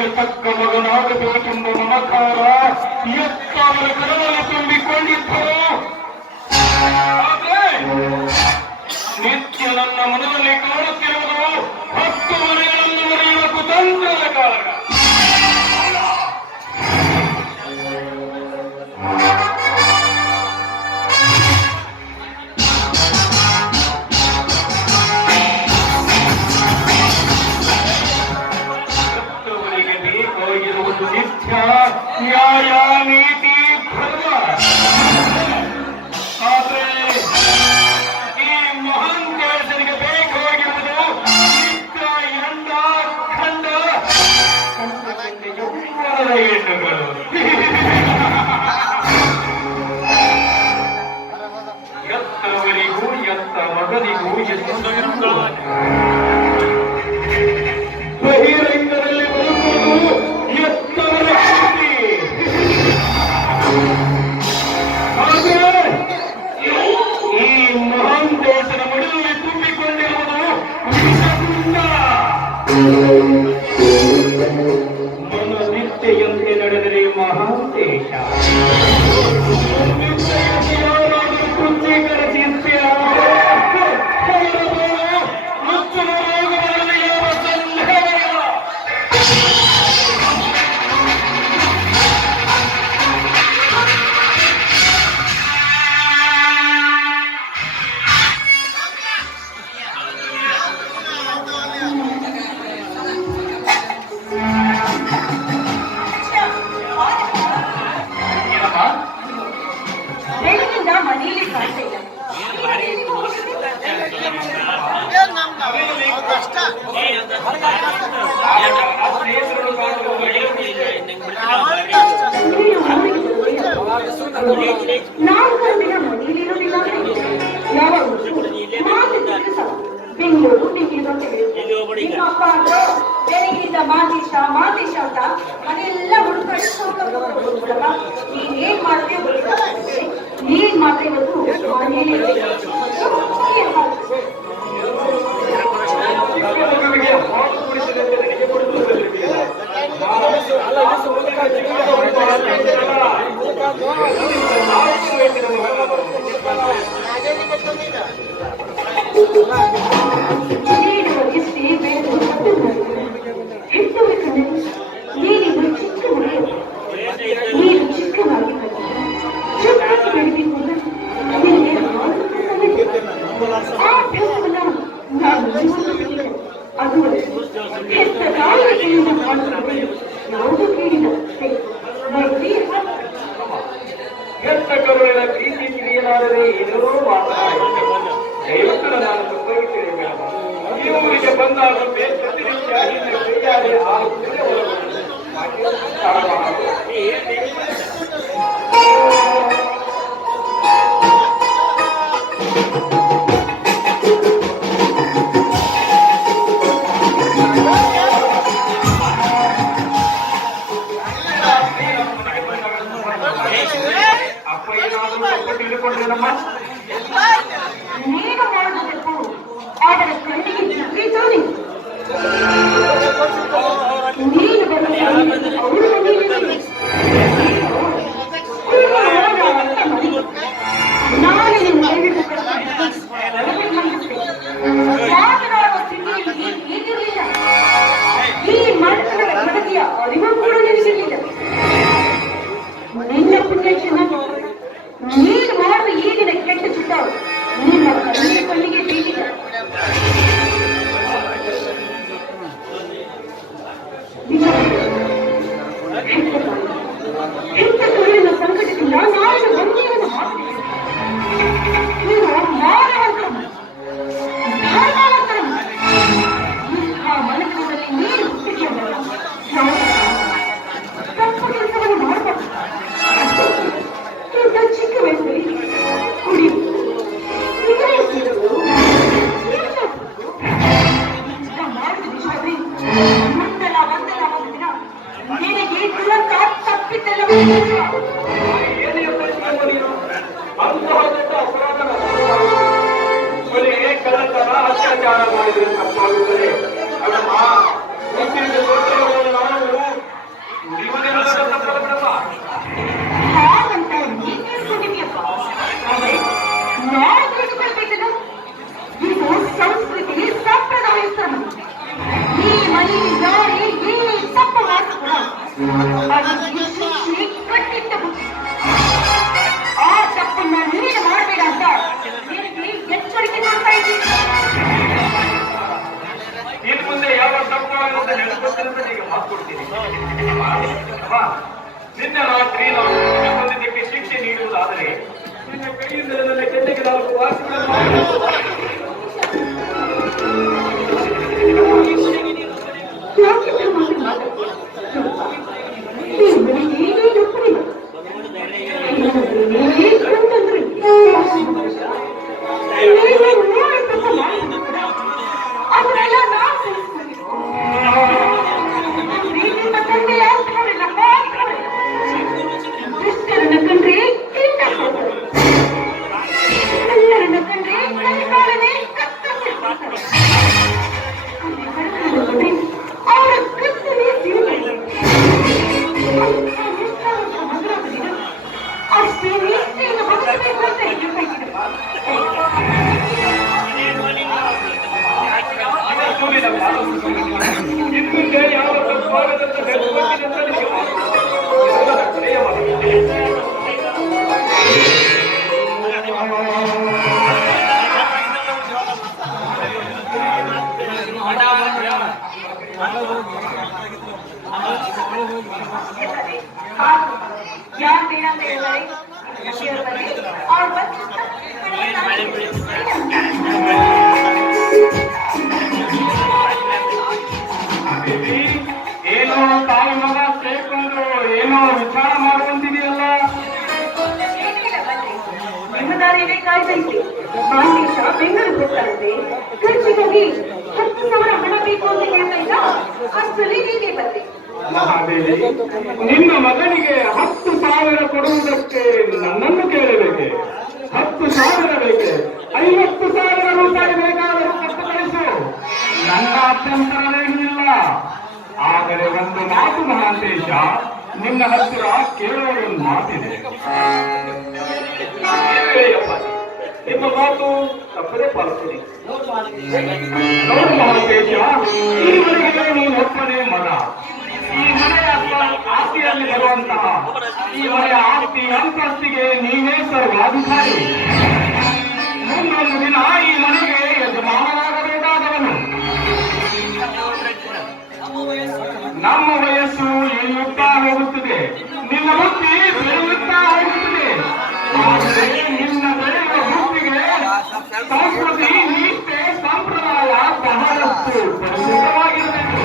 ತಾಯಿಗೆ ತಕ್ಕ ಮಗನಾಗಬೇಕೆಂಬ ಮಮಕಾರ ಎತ್ತ ಅವರ ಕಡಲಲ್ಲಿ ತುಂಬಿಕೊಂಡಿದ್ದರು. ಆದರೆ ನಿತ್ಯ ನನ್ನ ಮನದಲ್ಲಿ ಕಾಣುತ್ತಿರುವುದು 10 ಮನೆಗಳನ್ನು ಮರೆಯುವ ಕುತಂತ್ರದ ಕಾರಣ. ನಿತ್ಯ ನ್ಯಾಯ ನೀತಿ ಧರ್ಮ. ಆದರೆ ಈ ಮಹಾನ್ ದೇಶನಿಗೆ ಬೇಕಾಗಿರುವುದು ನಿತ್ಯ ಎಂಡ ಖಂಡ ಯೌವನದ ಹೆಣ್ಣುಗಳು. ಎತ್ತವರಿಗೂ ಎತ್ತ ಮಗನಿಗೂ ಎತ್ತ ಬಹಿರಂಗದಲ್ಲಿ ಬರುವುದು ಎತ್ತವರ ಶಕ್ತಿ. ಈ ಮಹಾನ್ ದೇಶದ ಮಡಿಲಲ್ಲಿ ತುಂಬಿಕೊಂಡಿರುವುದು ವಿಷಗುಂಡ. ಮನನಿಷ್ಠೆಯಂತೆ ನಡೆದರೆ ಮಹಾನ್ ದೇಶ. ನಿಶ್ಚಯಕ್ಕೆ ಯಾರಾದರೂ ಪುತ್ರೀಕರಿಸಿ ಬೆಂಗಳೂರು ಬೆಳಿಗ್ಗಿಂದ ಮಾದೇಶ ಮಾದೇಶ ಅಂತ ಅದೆಲ್ಲ ಹುಡುಗ ಏನ್ ಮಾಡ್ತೇವೆ ಏನ್ ಮಾಡ್ತೇವತ್ತು ಎತ್ತ ಕರುಳಿನ ಪ್ರೀತಿ ತಿಳಿಯಲಾರದೆ ಏನೋ ಮಾತನಾಡಿ ದೈವಕ್ಕನ ನಾನು ತಪ್ಪಾಗಿದ್ದೇನೆ ಮೇಡಮ್. ಈ ಊರಿಗೆ ಬಂದಾಗ ಪ್ರತಿನಿತ್ಯ ನಿನ್ನ ಕೈಯಾರೆ ಆ ಕುದುರೆ ಅಪ್ಪ ಏನಾದರೂ ತಿಳಿದುಕೊಂಡ್ರೇನಮ್ಮ? ನೀನು ಮಾಡಬೇಕು, ಆದರೆ ಕಣ್ಣಿಗೆ ಚಿತ್ರಿಸೋ ನೀನು ನಾನು ನಿಮ್ಮ ಈಗಿರಲಿಲ್ಲ. ಈ ಮರಣದ ಪ್ರಗತಿಯ ಅರಿವು ಕೂಡ ನಿಲ್ಲಿಸಲಿಲ್ಲ. ನಿನ್ನ ಪುಣ್ಯಕ್ಷಣ ನೀನು ಮಾಡುವ ಈಗಿನ ಕೆಟ್ಟ ಚಿತ್ರವು ನಿನ್ನ ಕಣ್ಣಿಗೆ ಬೀಳಿದ. ಹೆತ್ತ ತುಳಿನ ಸಂಕಟದಿಂದ ನಾಳಿನ ಬಂದಿಯನ್ನು ನೀನು ಮಾನವಂತರು ಧರ್ಮವಂತರು. ಇಂಥ ಮನಸ್ಸಿನಲ್ಲಿ ನೀನು ಹುಟ್ಟಿಕೆಯಲ್ಲ. ತಪ್ಪು ಕೆಲಸವನ್ನು ಮಾಡಬಾರದು. ಇಂಥ ಚಿಕ್ಕ ವಯಸ್ಸಲ್ಲಿ ಕುಡಿಯುವುದು, ಸಿಗರೇಟ್ ಸೇರುವುದು, ಮಾಡಿದ ವಿಷಯದಲ್ಲಿ ಒಂದಲ್ಲ ಒಂದು ದಿನ ನಿನಗೆ ದುರಂತ ತಪ್ಪಿದ್ದೆಲ್ಲ ಕಳ್ಳತನ ಅತ್ಯಾಚಾರ ಮಾಡಿದರೆ ತಪ್ಪಾಗುತ್ತದೆ. ನಮ್ಮ ಆ ತಪ್ಪನ್ನ ನೀನು ಮಾಡಬೇಡ ಅಂತ ನಿನಗೆ ಎಚ್ಚರಿಕೆ ಕೊಡ್ತಾ ಇದ್ದೀನಿ. ಇನ್ನು ಮುಂದೆ ಯಾವ ತಪ್ಪಾಗುತ್ತೆ ನೆನಪುತ್ತಂತ ಈಗ ಮಾತುಕೊಡ್ತೀನಿ. ನಿನ್ನೆ ರಾತ್ರಿ ನಾವು ಹೊಂದಿದ್ದಕ್ಕೆ ಶಿಕ್ಷೆ ನೀಡುವುದಾದರೆ ನಿನ್ನ ಕೈಯಿಂದ ನನ್ನ ಕೆನ್ನೆಗೆ ನಾಲ್ಕು ಏನೋ ತಾಯಿ ಮಗ ಸೇರ್ಕೊಂಡು ಏನೋ ವಿಚಾರ ಮಾಡುವಂತಿದೆಯಲ್ಲ. ನಿಮ್ಮದಾರಿಯೇ ಕಾಯ್ದೈತಿ. ಮಾಂತೇಶ ಬೆಂಗಳೂರು ಗೊತ್ತಾಗುತ್ತೆ. ಖರ್ಚಿಗಾಗಿ 10,000 ಹಣ ಬೇಕು ಅಂತ ಹೇಳ್ತಾ ಇದ್ದ. ಅಷ್ಟರಲ್ಲಿ ನೀವೇ ಬಂದೆ. ಮಹಾದೇವಿ, ನಿನ್ನ ಮಗನಿಗೆ 10,000 ಕೊಡುವುದಕ್ಕೆ ನನ್ನನ್ನು ಕೇಳಬೇಕೆ? 10,000 ಬೇಕೆ? 50,000 ರೂಪಾಯಿ ಬೇಕಾದರೂ ಕೊಟ್ಟು ಕಳಿಸು, ನನ್ನ ಅಭ್ಯಂತರವೇನಿಲ್ಲ. ಆದರೆ ಒಂದು ಮಾತು ಮಹಾಂತೇಶ, ನಿನ್ನ ಹತ್ತಿರ ಕೇಳುವ ಒಂದು ಮಾತಿದೆ. ನಿಮ್ಮ ಮಾತು ತಪ್ಪದೇ ಪಾಲಿಸ್ತೀನಿ. ನೋಡು ಮಹಾಂತೇಶ, ಈ ಮನೆಗೆ ನೀನು ಒಬ್ಬನೇ ಮಗ. ಈ ಮನೆಯ ಆಸ್ತಿಯಲ್ಲಿ ಬರುವಂತಹ ಈ ಮನೆಯ ಆಸ್ತಿ ಅಂತಸ್ತಿಗೆ ನೀವೇ ಸರ್ವಾಧಿಕಾರಿ. ಮುಂದೊಂದು ದಿನ ಈ ಮನೆಗೆ ಯಜಮಾನನಾಗಬೇಕಾದವನು. ನಮ್ಮ ವಯಸ್ಸು ಇಳಿಯುತ್ತಾ ಹೋಗುತ್ತದೆ, ನಿನ್ನ ಬುದ್ಧಿ ಬೆಳೆಯುತ್ತಾ ಹೋಗುತ್ತದೆ. ಆದರೆ ನಿನ್ನ ಬೆಳೆಯುವ ಬುದ್ಧಿಗೆ ಸಂಸ್ಕೃತಿ, ನಿಷ್ಠೆ, ಸಂಪ್ರದಾಯ ಬಹಳಷ್ಟು ಪರಿಶುದ್ಧವಾಗಿರಬೇಕು.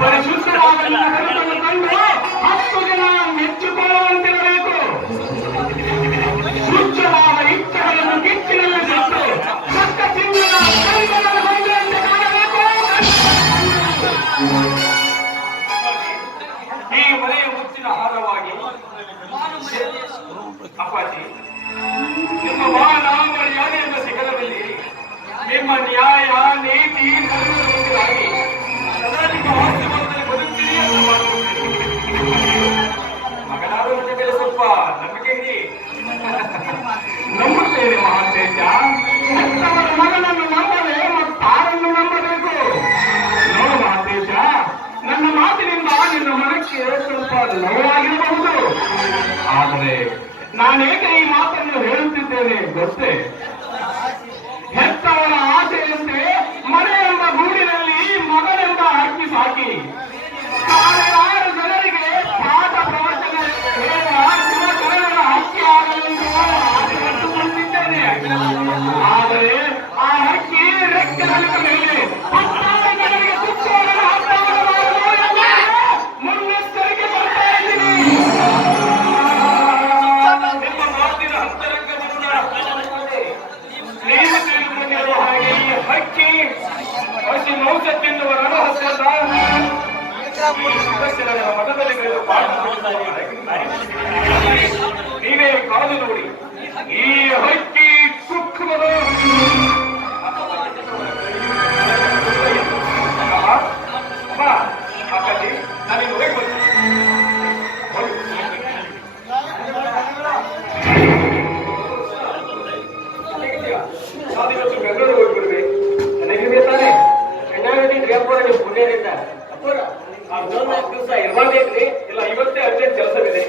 ಪರಿಶುದ್ಧವಾದ ಕನಸನ್ನು ಕಂಡು 10 ಜನ ಮೆಚ್ಚಿಕೊಳ್ಳುವಂತಿರಬೇಕು. ಶುದ್ಧವಾದ ಇಚ್ಛೆಗಳನ್ನು ಕಿಚ್ಚಿನಲ್ಲಿ ಬಿಟ್ಟು ಸತ್ತ ಚಿನ್ನದ ಕೈಗಳನ್ನು ಹೊಂದುವಂತೆ ಕಾಣಬೇಕು. ಈ ಮನೆಯ ಮುಚ್ಚಿನ ಹಾರವಾಗಿ ಅಪ್ಪಾಜಿ, ನಿಮ್ಮ ಮಾನ ಮರ್ಯಾದೆ ಎಂಬ ಶಿಖರದಲ್ಲಿ ನಿಮ್ಮ ನ್ಯಾಯ ನೀತಿ ಧರ್ಮವಾಗಿ ಸದಾ ನಿಮ್ಮ ವಾಸ್ತವದಲ್ಲಿ ಬದುಕ್ತೀರಿ ಎಂದು ಮಾಡುತ್ತೇನೆ. ಮಗನಾದ ಮೇಲೆ ಸ್ವಲ್ಪ ನಂಬಿಕೆ ಇದೆ. ನಂಬುತ್ತೇನೆ ಮಹಾಂತೇಶ. ಹೆತ್ತವರ ಮಗನನ್ನು ನಂಬದೆ ಮತ್ತಾರನ್ನು ನಂಬಬೇಕು. ನೋಡು ಮಹಾಂತೇಶ, ನನ್ನ ಮಾತಿನಿಂದ ನಿನ್ನ ಮನಕ್ಕೆ ಸ್ವಲ್ಪ ನೋವಾಗಿರಬಹುದು. ಆದರೆ ನಾನೇಕೆ ಈ ಮಾತನ್ನು ಹೇಳುತ್ತಿದ್ದೇನೆ ಗೊತ್ತೇ? ಹೆತ್ತವರ ಆಸೆಯಂತೆ ಮನೆ ಎಂಬ ಗೂಡಿನಲ್ಲಿ ಮಗನೆಂಬ ಹಕ್ಕಿ ಸಾಕಿ ಸಾವಿರಾರು ಜನರಿಗೆ ಪಾಠ ಪ್ರವಚನ ಹೇಳುವ ಗುಣಗಳ ಹಕ್ಕಿ ಆಗಲೆಂದು ಆಸೆ ಹೊತ್ತುಕೊಂಡಿದ್ದೇನೆ. ಆದರೆ ಆ ಹಕ್ಕಿ ರೆಕ್ಕೆ ನನಕ ಮೇಲೆ 10 ಜನರಿಗೆ ಸುತ್ತೋರಣ ಮುನ್ನೆಚ್ಚರಿಕೆ ಬರ್ತಾ ಇದ್ದೀನಿ. ನಿಮ್ಮ ಮಾತಿನ ಅಂತರಂಗವನ್ನು ನೀವು ತಿಳಿದುಕೊಂಡಿರುವ ಹಾಗೆ ಈ ಹಕ್ಕಿ ಹಸಿ ಮೌಸ ತಿನ್ನುವ ರಣಹಸ್ಯದ ಮಠದಲ್ಲಿ ನೀವೇ ಕಾದು ನೋಡಿ. ಈ ಹಕ್ಕಿ ಸೂಕ್ಷ್ಮದ ಅಪ್ಪಾಜಿ, ನಾನಿನ್ನು ಹೊರಗೆ ಬರ್ತೀನಿ. ನಾನಿವತ್ತು ಬೆಂಗಳೂರು ಹೋಗಿ ಬರ್ಬೇಕು. ನನಗೆ ತಾನೆ ಕನ್ಯಾವತಿ ಡ್ರೇಪೋರ್ ಮಾಡಿ ಪುಣ್ಯರಿಂದ ಆ 3-4 ದಿವಸ ಇರಬೇಕ್ರಿ. ಇಲ್ಲ ಇವತ್ತೇ ಅರ್ಜೆಂಟ್ ಕೆಲಸವಿದೆ,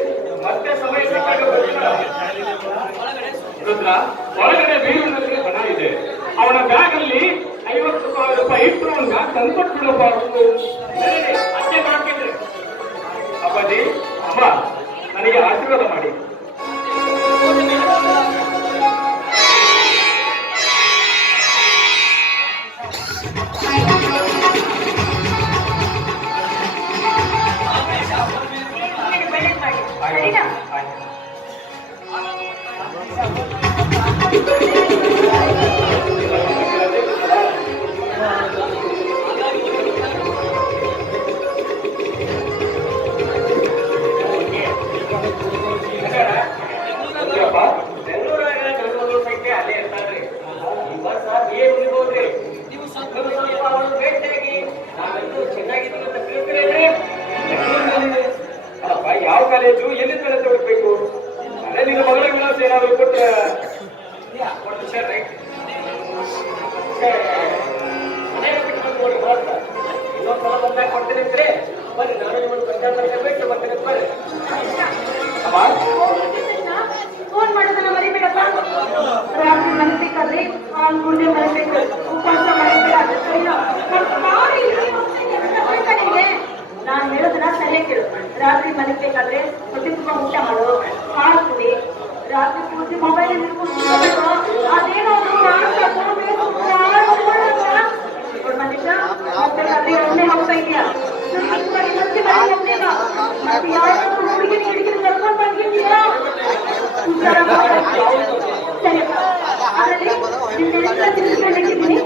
ಮತ್ತೆ ಸಮಯ ಸಿಕ್ಕಾಗ ಬರ್ತೀರಾ? ರುದ್ರ, ಒಳಗಡೆ ಬೀರಿನಲ್ಲಿ ಹಣ ಇದೆ, ಅವನ ಬ್ಯಾಗ್ ಅಲ್ಲಿ 50,000 ರೂಪಾಯಿ ಇಟ್ಟು ತಂದ್ಕೊಟ್ಟು ಬಿಡಪ್ಪ. ಅಷ್ಟೇ ಮಾಡ್ತೀನಿ ಅಪ್ಪಾಜಿ. ಅಮ್ಮ, ನನಗೆ ಆಶೀರ್ವಾದ ಮಾಡಿ. ಸರಿನಾ? ಬೆಂಗಳೂರಾಗ ಗಂಡು ಸಂಖ್ಯೆ ಅಲ್ಲೇ ಇರ್ತಾರ್ರಿ. ಈ ವರ್ಷ ಏನ್ ಉಳಿಬೋದ್ರಿ? ನೀವು ಸ್ವಲ್ಪ ಅವ್ರನ್ನ ಭೇಟಿಯಾಗಿ ನಾವೆಲ್ಲರೂ ಚೆನ್ನಾಗಿದ್ದೀವಿ ಅಂತ ತಿಳ್ತಿರೇನ್ರಿ? ಅಲ್ಲಪ್ಪ, ಯಾವ ಕಾಲೇಜು ಎಲ್ಲಿ ತಲೆ ತಗೋಬೇಕು? ಅದೇ ನಿನ್ನ ಮಗಳ ವಿಳಾಸ ಏನಾದ್ರು ಕೊಟ್ಟು ಸರ್ ಇನ್ನೊಂದ್ಸಲ ಬಂದಾಗ ಕೊಡ್ತೀನಿ ಅಂತ್ರಿ. ಬರ್ರಿ, ನಾನು ನಿಮ್ಮನ್ನು ಪಂಚಾಯತ್ ಭೇಟಿ ಬರ್ತೇನೆ. ಬರ್ರಿ ಅಮ್ಮ. ಫೋನ್ ಮಾಡೋದನ್ನ ಮರಿಬೇಡಪ್ಪ. ರಾತ್ರಿ ಮಲಗಬೇಕಾದ್ರೆ ಹಾಲು ಕುಡ್ದೆ ಮಲಗಬೇಕು, ಉಪವಾಸ ಮಾಡಬೇಕಾದ್ರೆ ನಾನು ಹೇಳೋದನ್ನ ಸರಿಯಾಗಿ ಕೇಳು. ರಾತ್ರಿ ಮಲಗಬೇಕಾದ್ರೆ ಹೊಟ್ಟೆ ತುಂಬ ಊಟ ಮಾಡು, ಹಾಲು ಕುಡಿ. ರಾತ್ರಿ ಪೂರ್ತಿ ಮೊಬೈಲ್ ಅದೇನೋ ಮನುಷ್ಯ ಮತ್ತೆ ಅದೇ ಒಮ್ಮೆ ಹೋಗ್ತಾ ಇದೆಯಾ? ಮತ್ತೆ ಯಾವ ಹುಡುಗಿನ ಹಿಡಿಗಿನ ಕರ್ಕೊಂಡು ಬಂದಿದ್ದೀಯಾ? ಸರಿ, ಅದರಲ್ಲಿ ನಿನ್ನೆಲ್ಲ ತಿಳ್ಕೊಂಡಿದ್ದೀನಿ.